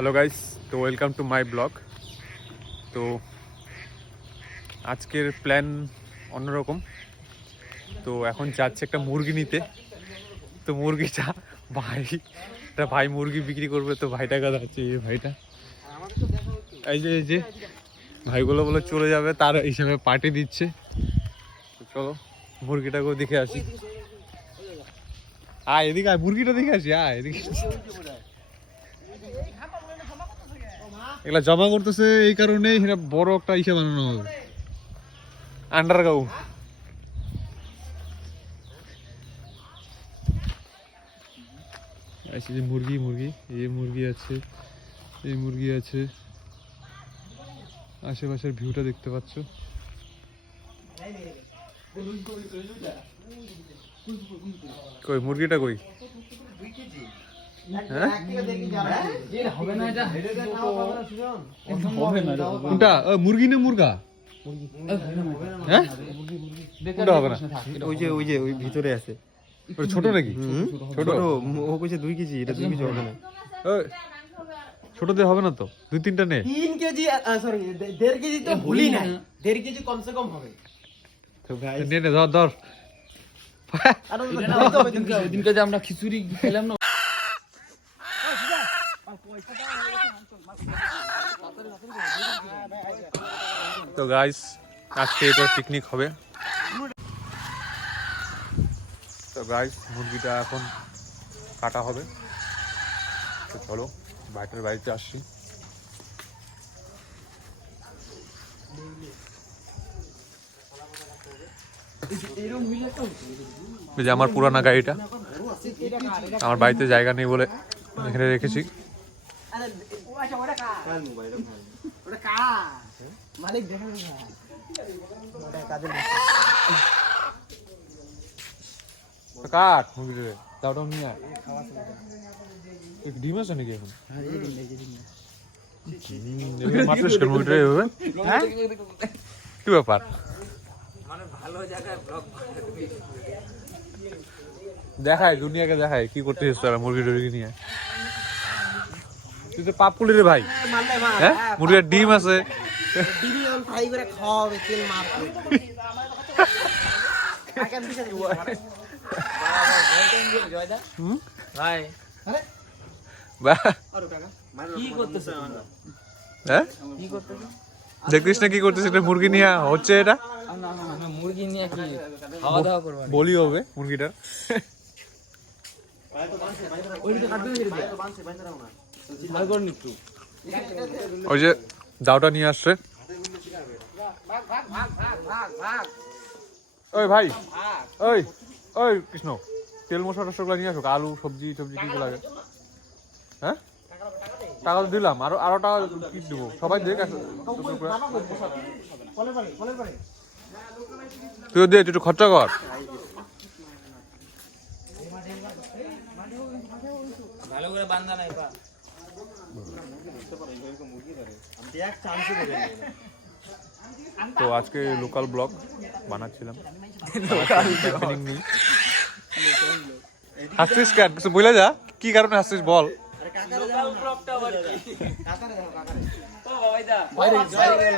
Hello guys, তো welcome to my blog. তো আজকের প্ল্যান অন্যরকম। তো এখন যাচ্ছে একটা মুরগি নিতে। তো মুরগিটা ভাই মুরগি বিক্রি করবে, তো ভাইটা কথা হচ্ছে এই ভাইটা, এই যে ভাইগুলো বলে চলে যাবে, তার হিসাবে পার্টি দিচ্ছে। তো চলো মুরগিটাকেও দেখে আসি। এদিকে আয়, মুরগিটা দেখে আসি। এদিকে এগুলা জমা করতেছে, এই কারণে এখানে বড় একটা ইসে বানানো হবে, আন্ডারগ্রাউন্ড। যে মুরগি এই মুরগি আছে, এই মুরগি আছে, আশেপাশের ভিউটা দেখতে পাচ্ছ। কই মুরগিটা কই? কোনটা মুরগি না মুরগা? হ্যাঁ কোনটা হবে না? ওই ভিতরে আছে। ছোট নাকি? ছোট ও কইছে 2 কেজি, এটা 2 কেজি হবে না। ছোট দিয়ে হবে না তো, 2-3টা নে। 3 কেজি সরি 1.5 কেজি তো ভুলি না, 1.5 কেজি কমসে কম হবে। তো ভাই নে ধর আরে ওইদিনকে যে আমরা খিচুড়ি খেলাম না। তো গাইস, আজকে এটা পিকনিক হবে। তো গাইস, মুরগিটা এখন কাটা হবে। তো চলো বাইরের বাড়িতে আসছি। এই যে আমার পুরানা গাড়িটা, আমার বাড়িতে জায়গা নেই বলে এখানে রেখেছি। কাট মুরগিটা, দাওটাও নিয়ে আয়। ডিম আছে নাকি এখন? কি ব্যাপার? দেখায় দুনিয়াকে, দেখায় কি করতেছিস তোরা মুরগি টুরগি নিয়ে। তুই তো পাপুলি রে ভাই। হ্যাঁ, মুরগির ডিম আছে। দেখতিস না কি করতেছে মুরগি নিয়ে হচ্ছে এটা? মুরগি নিয়ে কি খাওয়া দাওয়া করব? বলি হবে মুরগিটার। ওই যে দাওটা নিয়ে আসছে। ওই ভাই, ওই কৃষ্ণ, তেল মশলা টসলা নিয়ে আসো, আলু সবজি কি লাগে? হ্যাঁ, টাকা তো দিলাম, আরো টাকা কি দেবো? সবাই দেখ, তুইও দে, তুই একটু খরচা কর। তো আজকে লোকাল ব্লগ বানাচ্ছিলাম। হাসছিস কেন? কিছু বলে যা, কি কারণে হাসছিস বল।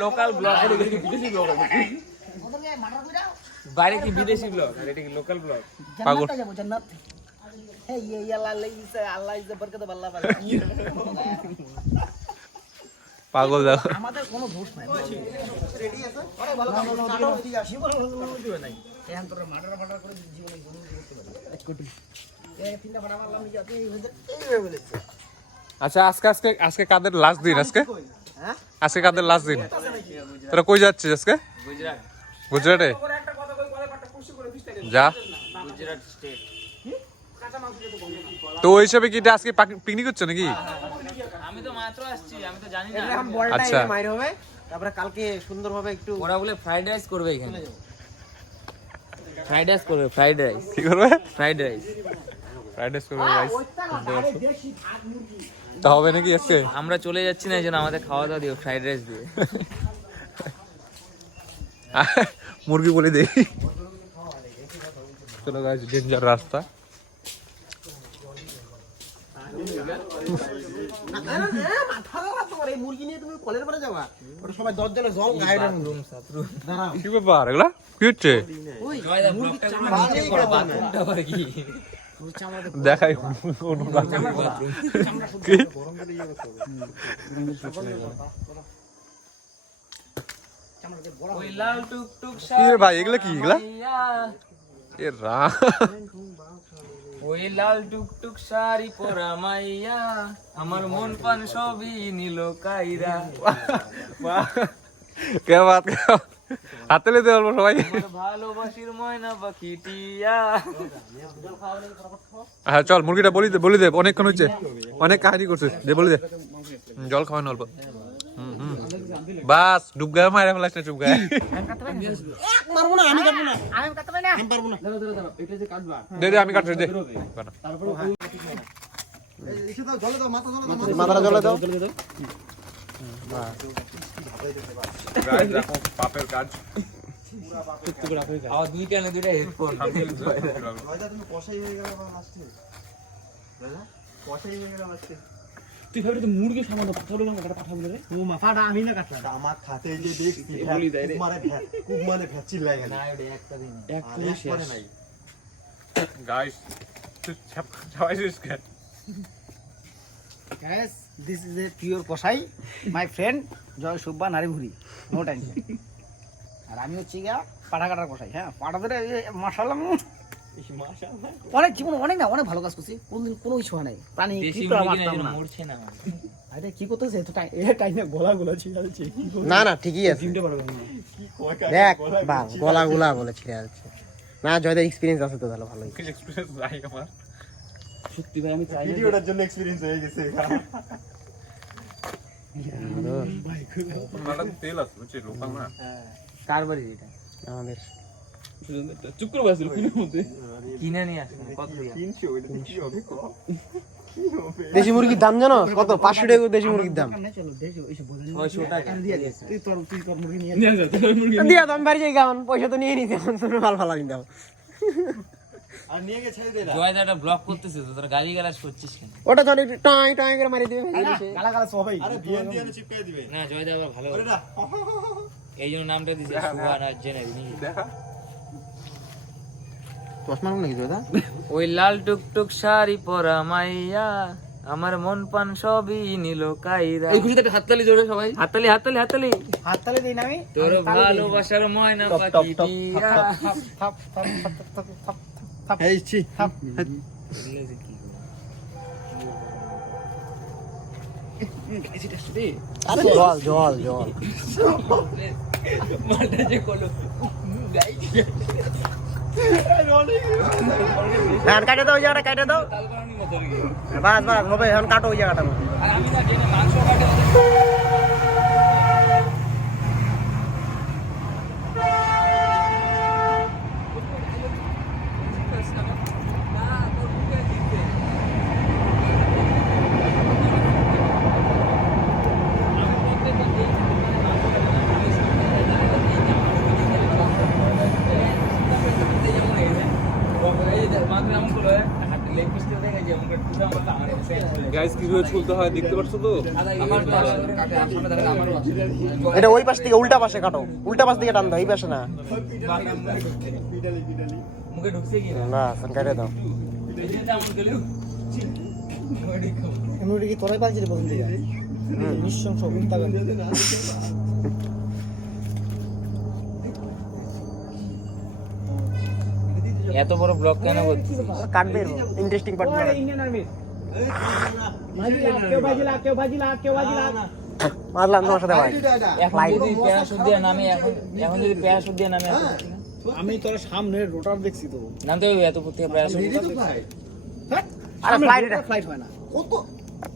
লোকাল ব্লগ বাইরে কি বিদেশি ব্লগ আর এটা কি লোকাল ব্লগ? পাগল জান্নাত হে ইয়া আল্লাহ ইজ বরকত আল্লাহ পাগল দেখো, আমাদের কোনো দোষ নাই। রেডি আছে? আরে ভালো কাম করো, ঠিক আছে জীবন দিবে নাই এখন তোর মার্ডার করে জীবনে করতে পারি এক কোটি এই তিনটা বড় মারলাম কি আপনি এই বলেছে। আচ্ছা, আজকে কাদের লাস্ট দিন? হ্যাঁ, আজকে কাদের লাস্ট দিন? তোরা কই যাচ্ছিস আজকে? গুজরাটে যা। গুজরাট স্টেট। তো ওই হিসাবে কি আজকে পিকনিক হচ্ছে নাকি? আমি তো মাত্র আসছি, আমি তো জানি না। আচ্ছা, মাইর হবে, তারপরে কালকে সুন্দরভাবে একটু ওরা বলে ফ্রাইড রাইস করবে এখানে। ফ্রাইড রাইস করবে, ফ্রাইড রাইস কি করবে? ফ্রাইড রাইস করবে গাইস। তা হবে নাকি আজকে? আমরা চলে যাচ্ছি না, এই জন্য আমাদের খাওয়া দাওয়া দিও ফ্রাইড রাইস দিয়ে। মুরগি বলে দেই। চলো গাইস, ডেঞ্জার রাস্তা। মাথা গেলা তোমার এই মুরগি নিয়ে তুমি কলের পারে যাবা ওটা সবাই 10 জনের জল গায়ে রাখুন দাঁড়াও কি ব্যাপার এগুলা কি হচ্ছে ওই মুরগি চামড়া নিচে করো বাথরুমটা করে কি দেখাই কোনো কি ওই লাল টুকটুক কি রে ভাই এগুলা কি এগুলা এ রাম ওই লাল টুকটুক শাড়ি পরা মাইয়া আমার মন পান সবই নিল কাইরা কে বাত হাতে লেতে বলবো সবাই আমার ভালোবাসির ময়না পাখি টিয়া হ্যাঁ চল মুরগিটা বলি দে অনেকক্ষণ হচ্ছে অনেক কাহিনী করছে দে বলি দে জল খাওয়ানো অল্প বাস ডুব গায়ে মারে ফেলাস না চুপ গায়ে মারবো না আমি কাটবো না আমি পারবো না দে দে আমি কাটছি দে এসে দাও জলে দাও মাথা জলে দাও গাইস দেখো পাপের কাজ আর দুইটা হেডফোন জয়দা তুমি কষাই হয়ে গেল লাস্টে জয়দা কষাই হয়ে গেল লাস্টে তুই ভাবলি তো মুরগি সামান্য পাঠাবো না কাটা পাঠাবো রে ও মাথাটা আমি না কাটলাম আমার খাতে যে দেখছি খুব মানে ভ্যাট চিল্লাই গেল না ওটা একটা দিন এক করে শেষ নাই গাইস সবাই শেষ কর Guys, this is a pure কষাই my friend জয় সুব্বা নারীভুরি নো টেনশন আর আমি হচ্ছে গিয়া পাঠা কাটার কষাই হ্যাঁ পাঠা ধরে মাশাআল্লাহ অনেক জীবন অনেক না অনেক ভালো কাজ করছি কোনদিন কোনো ইস্যু হয় নাই প্রাণী দেশি কি করে মুরগি না মারতাম যেন না মরছে না আরে কি করতেছে তো টাইমে গলা ছিড়াচ্ছে না না ঠিকই আছে তিনটে পারবে না দেখ বা গলা গুলা বলে ছিঁড়ে যাচ্ছে না জয়দের এক্সপিরিয়েন্স আছে তো তাহলে ভালোই কিছু এক্সপেরিয়েন্স নাই আমার সত্যি ভাই আমি চাই ভিডিওটার জন্য এক্সপেরিয়েন্স হয়ে গেছে মাথা তেল আছে বুঝছি লোকাল না কার বাড়ি এটা আমাদের চুপ করে বসছিল কোনের মধ্যে কিনে নিয়ে আসেন কত দিয়া 300 এটা কি হবে দেশি মুরগির দাম জানো কত 500 টাকা করে দেশি মুরগির দাম চলো দেখো এসে বলে 600 টাকা দিয়ে দিয়েছে তুই তোর মুরগি নিয়ে নিয়ে যা তুই মুরগি দিয়া তো আমি বাড়ি যাই কেমন পয়সা তো নিয়ে নিতে এখন শুনে ভালো ভালো দাও আর নিয়ে গিয়ে ছেড়ে দে না জয়দাটা ব্লক করতেছে তো তোর গালি গালাজ করছিস কেন ওটা চলে একটু টাই টাই করে মারি দিবে গালা গালা সবাই আরে বিয়ান দিয়ে চিপকে দিবে না জয়দা আবার ভালো ওরে না এই জন্য নামটা দিছে সুহান আর জেনাবি দেখা চশমা নাকি জয়দা ওই লাল টুকটুক শাড়ি পরা মাইয়া আমার মন পান সবই নিল কাইরা এই খুশিতে একটা হাততালি জোরে সবাই হাততালি হাততালি হাততালি হাততালি দেই না আমি তোর ভালোবাসার ময়না পাখি টিয়া থাপ থাপ থাপ থাপ থাপ থাপ এই ছি আরে জল জল জল মালটা যে কলো ধান কাটে দাও ওই জায়গাটা কাটে দাও বাস বাস হবে এখন কাটো ওই জায়গাটা আর আমি না জেনে মাংস কাটে গাইস কিভাবে চলতে হয় দেখতে পাচ্ছ তো এটা ওই পাশ থেকে উল্টা পাশে কাটো উল্টা পাশ থেকে টান দাও এই পাশে না মুখে ঢুকছে কি না এখন কাটে দাও মুরগি কি তোরাই পাচ্ছিস প্রথম থেকে নিঃশংস উল্টাগান এত বড় ব্লক কেন করছিস কাটবে ইন্টারেস্টিং পার্ট ইন্ডিয়ান আর্মি কেউ বাজিলা মারলাম তোমার সাথে ভাই এখন যদি প্যারাশুট দিয়ে নামে এখন যদি প্যারাশুট দিয়ে নামে আমি তোর সামনে রোটার দেখছি তো নামতে হবে এত থেকে প্যারাশুট আরে ফ্লাইট এটা ফ্লাইট হয় না কত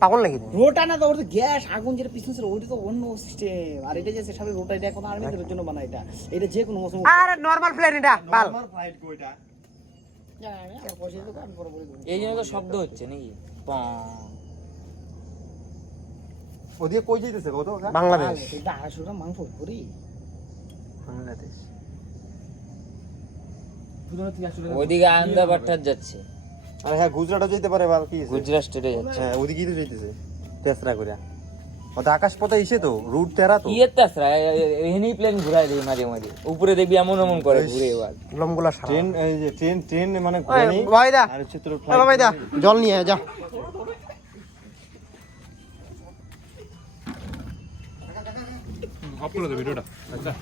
পাগল নাকি রোটা না তো ওর গ্যাস আগুন যেটা পিছনে ছিল ওটা তো অন্য সিস্টেম আর এটা যে সেসব রোটা এটা এখন আর্মিদের জন্য বানায় এটা যে কোনো মৌসুম আরে নরমাল প্লেন এটা বাল ফ্লাইট কোইটা জানা আমি আর পয়সা দিতে আমি বড় বড় এই জন্য তো শব্দ হচ্ছে নাকি ওদিকে কই যাইতেছে কত বাংলাদেশ এটা 250 গ্রাম মাংস করি বাংলাদেশ ওইদিকে আন্দা পাঠার যাচ্ছে আরে হ্যাঁ গুজরাটও যেতে পারে বাল কি গুজরাট স্টেটে যাচ্ছে হ্যাঁ ওদিকেই তো যাইতেছে তেসরা করে ওটা আকাশ পথে এসে তো রুট তেরা তো ইয়ে তাছরা এখানেই প্লেন ঘুরায় দেয় মাঝে মাঝে উপরে দেখবি এমন এমন করে ঘুরে এবার লমগুলা সারা ট্রেন এই যে ট্রেন মানে ওই ভাই দা আর হচ্ছে তোর ভাই দা জল নিয়ে আয়, যা অফ করে দে ভিডিওটা আচ্ছা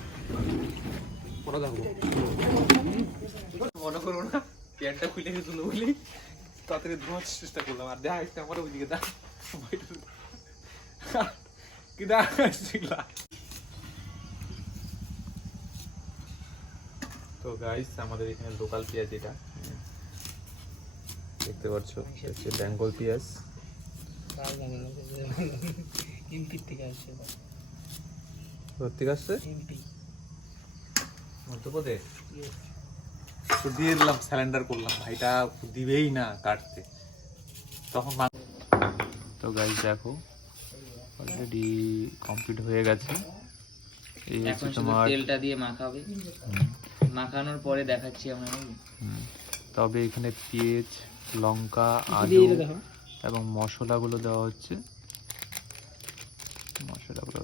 পরে দেখো মনে করো না প্যান্টটা খুলে গেছিল বলি তাড়াতাড়ি ধোয়ার চেষ্টা করলাম আর দেখা যাচ্ছে আমার ওইদিকে দা কি দেখা যাচ্ছিল তো গাইস আমাদের এখানে লোকাল পেঁয়াজ এটা দেখতে পাচ্ছ হচ্ছে বেঙ্গল পেঁয়াজ এমপি থেকে আসছে সত্যি আসছে মধ্যপ্রদেশ তো দিয়ে দিলাম স্যালেন্ডার করলাম ভাইটা দিবেই না কাটতে তখন তো গাইস দেখো অলরেডি কমপ্লিট হয়ে গেছে এই এখন হচ্ছে শুধু তোমার তেলটা দিয়ে মাখাবে মাখানোর পরে দেখাচ্ছি আমরা তবে এখানে পেঁয়াজ লঙ্কা আলু এবং মশলাগুলো দেওয়া হচ্ছে মশলাগুলো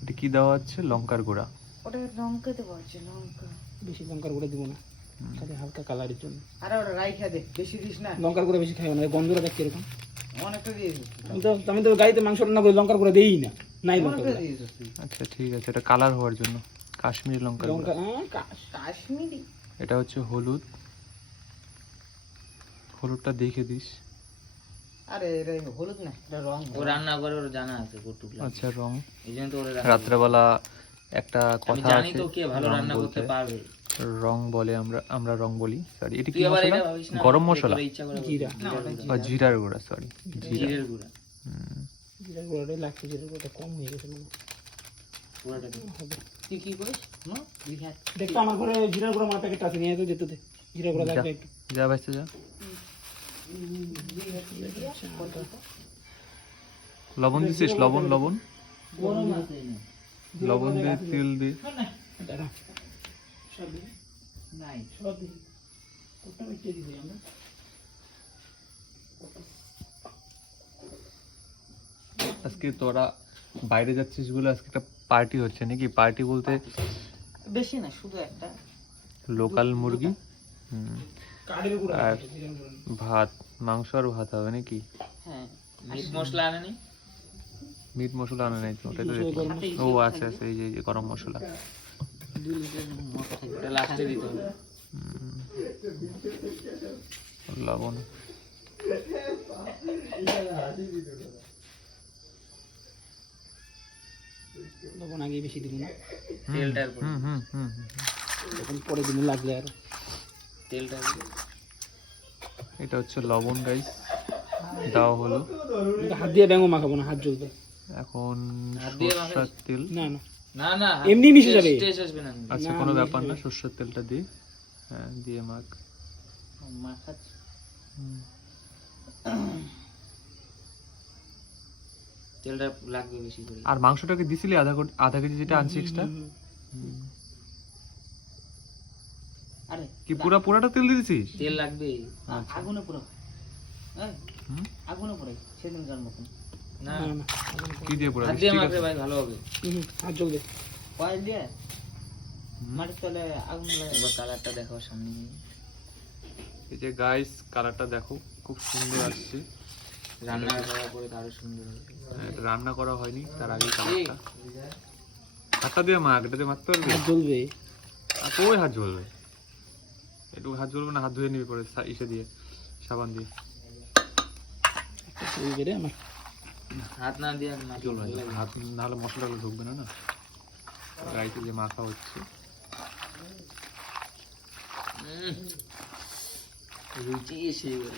এটা কি দেওয়া হচ্ছে লঙ্কার গুঁড়া ওটা লঙ্কা তো বলছে লঙ্কা বেশি লঙ্কার গুঁড়ো দিব না খালি হালকা কালারের জন্য আরে ওটা রাইখা দে বেশি দিস না লঙ্কার গুঁড়ো বেশি খাইও না গন্ধটা দেখ কিরকম অনেকটা দিয়ে দিস আমি তো গাড়িতে মাংস রান্না করে লঙ্কার গুঁড়ো দেই না নাই লঙ্কার অনেকটা গুঁড়ো। দিয়ে দিস তুই আচ্ছা ঠিক আছে এটা কালার হওয়ার জন্য কাশ্মীরি লঙ্কার লঙ্কা গুঁড়া কাশ্মীরি এটা হচ্ছে হলুদ হলুদটা দেখে দিস আরে এটা হলুদ না এটা রং ও রান্না করে ওর জানা আছে কটুকলা আচ্ছা রং এই জন্য তো ওরে রাত্রেবেলা একটা আমি কথা জানি আছে তো কে ভালো রং রান্না বলতে। করতে পারবে রং বলে আমরা রং বলি সরি এটা কি তুই আবার মশলা এটা ভাবিস না গরম যে মশলা তোর ইচ্ছা করে জিরা বা জিরার গুঁড়া সরি জিরা জিরের গুঁড়া জিরার গুঁড়োটাই লাগছে জিরার গুঁড়োটা কম হয়ে গেছে মনে হয়। পুরোটা দে। তুই কি করিস দুই হাত দেখতো আমার ঘরে জিরার গুঁড়ো আমার প্যাকেট আছে নিয়ে তো যেতে দে জিরা গুঁড়ো লাগবে একটু যা বাইতে যা লবণ দিছিস লবণ লবণ লবণ দিয়ে তেল দিয়ে দাঁড়া নাই সব দিই কোনটা বেঁচে দিই আমরা আজকে তোরা বাইরে যাচ্ছিস বলে আজকে একটা পার্টি হচ্ছে নাকি পার্টি বলতে বেশি না শুধু একটা লোকাল মুরগি কাঠের গুঁড়ো আর আছে, জিরার গুঁড়ো না। ভাত মাংস আর ভাত হবে নাকি হ্যাঁ মিট মশলা আনেনি মিট মশলা আনা নাই তো ওটাই তো দেখি ও আছে আছে এই যে গরম মশলা ওটা লাস্টে দিতে হবে লবণ লবণ আগে বেশি দিব না তেলটার উপর হুম হুম হুম হুম। এখন পরে দিনে লাগলে আর তেলটা এটা হচ্ছে লবণ গাইস দেওয়া হলো হাত দিয়ে ব্যাঙও মাখাবো না হাত জ্বলবে এখন হাত দিয়ে সরষের তেল না না না না এমনি মিশে যাবে। টেস্ট আসবে না আচ্ছা না, কোনো মিশে ব্যাপার না যাবে। সরষের তেলটা দিয়ে হ্যাঁ দিয়ে মাখ মাখা হুম। তেলটা লাগবে বেশি করে আর মাংসটাকে দিছিলি আধা কেজি যেটা আনছি এক্সট্রা আরে কি পুরাটা তেল দিয়ে দিছিস তেল লাগবে আগুনে পুরো এই হুম? আগুনে পুরো সেদিনকার মতন না না না কি দিয়ে পুরা হাত দিয়ে মাখলে ভাই ভালো হবে হাত জ্বলবে কয়েল দিয়ে মাটির তলে আগুন লাগে এবার কালারটা দেখো সামনে নিয়ে। এই যে গাইস কালারটা দেখো খুব সুন্দর আসছে রান্না করার পরে আরো সুন্দর হবে এটা রান্না করা হয়নি তার আগে কালারটা হাতটা দিয়ে মাখ এটা দিয়ে মাখতে পারবি হাত জ্বলবে আর কই হাত জ্বলবে একটু হাত জ্বলবে না হাত ধুয়ে নিবি পরে ইসে দিয়ে সাবান দিয়ে জ্বলবে রে আমার হাত না দিয়ে না জ্বলবে না। হাত নাহলে মশলাগুলো ঢুকবে না না গাইতে যে মাখা হচ্ছে রুচি এসে গেল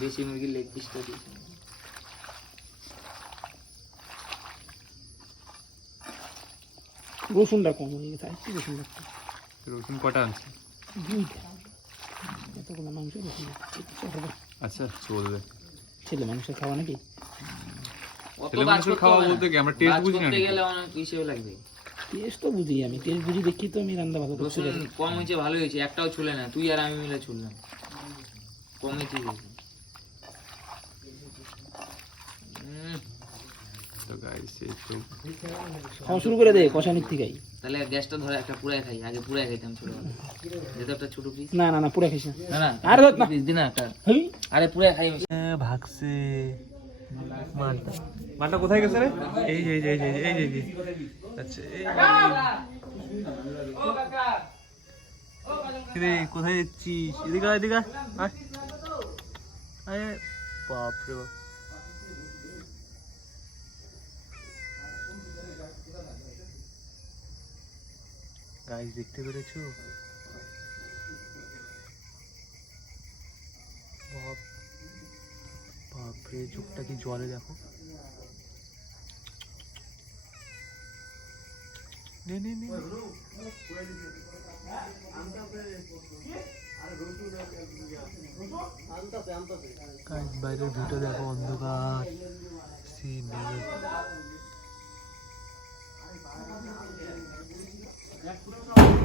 দেশি মুরগির লেগ পিসটা দিয়েছি রসুনটা কম হয়ে গেছে আর কি রসুন লাগতো রসুন কটা আনছে দুইটা এতগুলো মাংস রসুন লাগতো। ছোটটা। আচ্ছা চলবে ছেলে মানুষের খাওয়া নাকি অত ছেলে বাজ মানুষের করতে খাওয়া হবে না। বলতে কি আমরা টেস্ট বাজ বুঝি না করতে নাকি? গেলে অনেক ইসেও লাগবে টেস্ট তো বুঝি আমি, টেস্ট বুঝি দেখি তো আমি রান্না ভালো করছি। রসুন কম হয়েছে, ভালো হয়েছে, একটাও ছুলে না, তুই আর আমি মিলে ছুললাম, কম হয়েছে বেশি। তো গাইস এই তো খাওয়া শুরু করে দে কষানির থেকেই। তাহলে গ্যাসটা ধরে একটা পুরাই খাই, আগে পুরাই খাইতাম ছোটবেলা। যেহেতু একটা ছোট পিস, না না না পুরো খাইস না। না না আর ধর না। পিস দিন একটা, হেই, আরে পুরাই খাই। ভাগছে মানটা, মানটা কোথায় গেছে রে? এই যে এই যে এই যে এই যে এই যে আচ্ছা এই কিরে কোথায় যাচ্ছিস? এদিকে আয়, এদিকে আয়। আয় বাপ রে বাপ। গাইস দেখতে পেরেছো? বাপ বাপরে, চোখটা কি জলে দেখো। নে নে নে, গাইস বাইরের ভিউটা দেখো, অন্ধকার সিন নেই।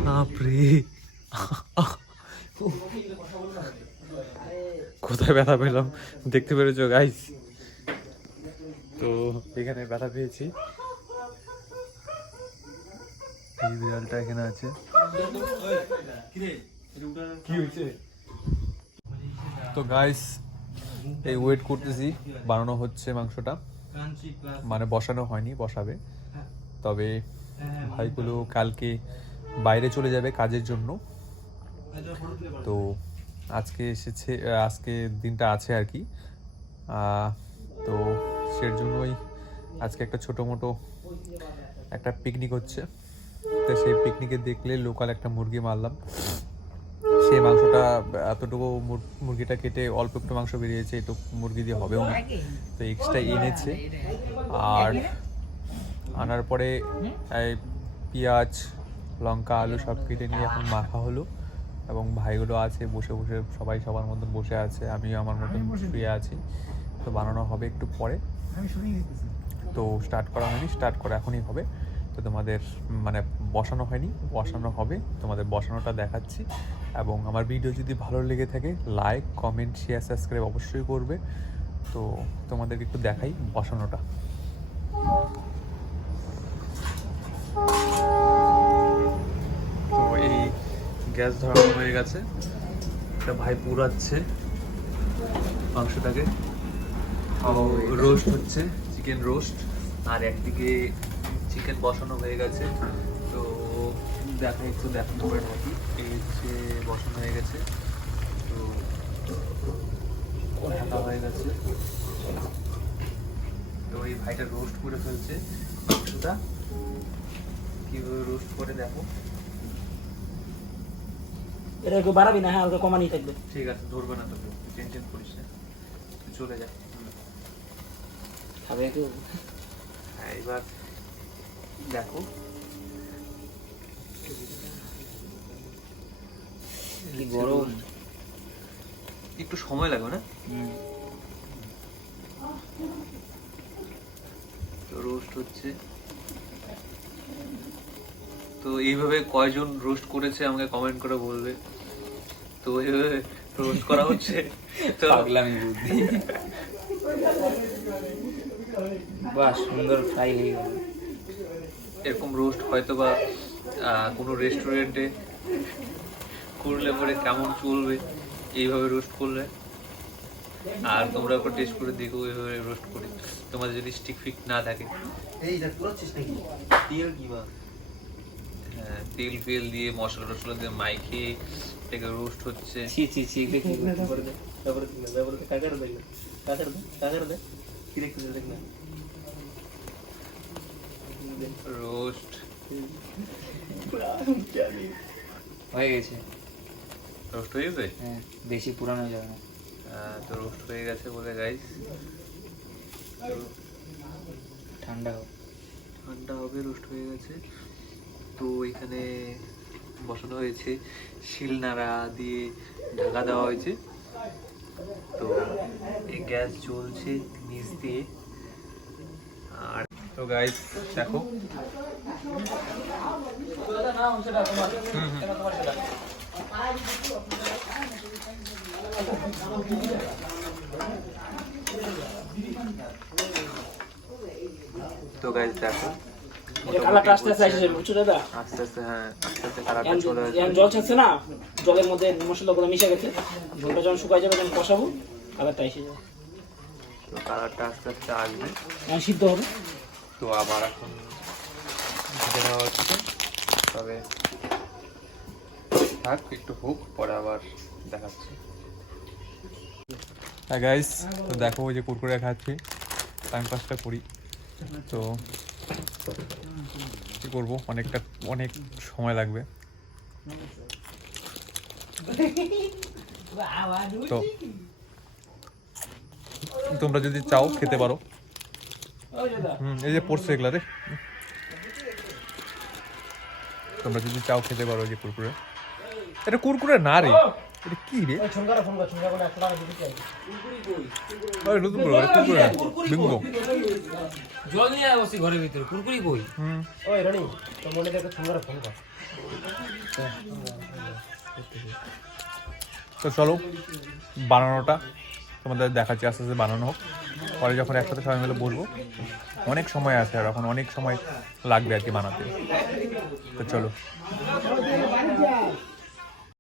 বাপরে কোথায় ব্যথা পেলাম দেখতে পেরেছো গাইস? তো এখানে ব্যথা পেয়েছি, এই বিড়ালটা এখানে আছে। কি হয়েছে? তো গাইস এই ওয়েট করতেছি, বানানো হচ্ছে মাংসটা, মানে বসানো হয়নি, বসাবে। তবে ভাইগুলো কালকে বাইরে চলে যাবে কাজের জন্য, তো আজকে এসেছে, আজকে দিনটা আছে আর কি। তো সের জন্যই আজকে একটা ছোটো মোটো একটা পিকনিক হচ্ছে। তো সেই পিকনিকে দেখলে লোকাল একটা মুরগি মারলাম, সেই মাংসটা এতটুকু মুরগিটা কেটে অল্প একটু মাংস বেরিয়েছে, একটু মুরগি দিয়ে হবেও না, তো এক্সট্রা এনেছে। আর আনার পরে পেঁয়াজ লঙ্কা আলু সব কেটে নিয়ে এখন মাখা হলো, এবং ভাইগুলো আছে বসে বসে, সবাই সবার মতন বসে আছে, আমিও আমার মতন শুয়ে আছি। তো বানানো হবে একটু পরে, তো স্টার্ট করা হয়নি, স্টার্ট করা এখনই হবে। তো তোমাদের মানে বসানো হয়নি, বসানো হবে, তোমাদের বসানোটা দেখাচ্ছি। এবং আমার ভিডিও যদি ভালো লেগে থাকে লাইক কমেন্ট শেয়ার সাবস্ক্রাইব অবশ্যই করবে। তো তোমাদেরকে একটু দেখাই বসানোটা। তো এই গ্যাস ধরানো হয়ে গেছে, একটা ভাই পুরাচ্ছে মাংসটাকে, রোস্ট হচ্ছে, চিকেন রোস্ট। আর একদিকে চিকেন বসানো হয়ে গেছে, তো দেখা একটু দেখানো করে নাকি, এই হচ্ছে বসানো হয়ে গেছে, তো ঢাকা হয়ে গেছে। তো এই ভাইটা রোস্ট করে ফেলছে মাংসটা, কীভাবে রোস্ট করে দেখো। এটা একটু বাড়াবি না, হ্যাঁ ওটা কমানি থাকবে। ঠিক আছে, ধরবে না, তো টেনশন করিস না, চলে যা। খাবে কেউ? হ্যাঁ এবার দেখো, কি গরম, একটু সময় লাগবে না? তো রোস্ট হচ্ছে, তো এইভাবে কয়জন রোস্ট করেছে আমাকে কমেন্ট করে বলবে। তো এইভাবে রোস্ট করা হচ্ছে, তো পাগলামি বুদ্ধি। বাহ, সুন্দর ফ্রাই হয়ে গেল। এরকম রোস্ট হয়তো বা কোনো রেস্টুরেন্টে করলে পরে কেমন চলবে এইভাবে রোস্ট করলে। আর তোমরা একবার টেস্ট করে দেখো এইভাবে রোস্ট করে, তোমাদের যদি স্টিক ফিক না থাকে। এই দেখ পুরাচ্ছিস নাকি? তেল কি বা? হ্যাঁ, তেল ফেল দিয়ে মশলা টশলা দিয়ে মাইকে এটাকে রোস্ট হচ্ছে। ছি ছি ছি, দেখি রোস্ট হয়ে গেছে। রোস্ট হয়ে গেছে? হ্যাঁ, বেশি পুরানো যাবে না। তো রোস্ট হয়ে গেছে বলে গাইস, ঠান্ডা হোক, ঠান্ডা হবে। রোস্ট হয়ে গেছে, তো এখানে বসানো হয়েছে, শিলনাড়া দিয়ে ঢাকা দেওয়া হয়েছে। তো এই গ্যাস চলছে নিচ দিয়ে, আর তো গাইস দেখো তো গাইস দেখো কালারটা আস্তে আস্তে আসছে বুঝছো দাদা? আস্তে আস্তে হ্যাঁ আস্তে আস্তে কালারটা চলে আসবে। এখন জল ছাড়ছে না, জলের মধ্যে মশলাগুলো মিশে গেছে, ঝোলটা যখন শুকায় যাবে তখন কষাবো, কালারটা এসে যাবে, তো কালারটা আস্তে আস্তে আসবে। এখন সিদ্ধ হবে। তো আবার এখন ভেজে নেওয়া হচ্ছে, তবে থাক একটু হোক, পরে আবার দেখাচ্ছি। হ্যাঁ গাইস, তো দেখো ওই যে কুরকুরে খাচ্ছি, টাইম পাসটা করি। তো কী করবো, অনেক সময় লাগবে। তো তোমরা যদি চাও খেতে পারো। এই যে পড়ছে এগুলা রে, তোমরা যদি চাও খেতে পারো। এই যে কুরকুরে, এটা কুরকুরে না রে, এটা কি রে? ছুঙ্গারা ফোন কর, ছুঙ্গা করে 100 টাকা দিতে চাই। আরে নতুন কুরকুরে না, বিঙ্গো। জল নিয়ে আসছি ঘরের ভিতরে, কুরকুরি কই? ওই রনি, তোর মনে দেখো ছুঙ্গারা ফোন কর। তো চলো বানানোটা তোমাদের দেখাচ্ছি, আস্তে আস্তে বানানো হোক। পরে যখন একসাথে সবাই মিলে বসবো, অনেক সময় আছে আর এখন অনেক সময় লাগবে আর কি বানাতে। তো চলো।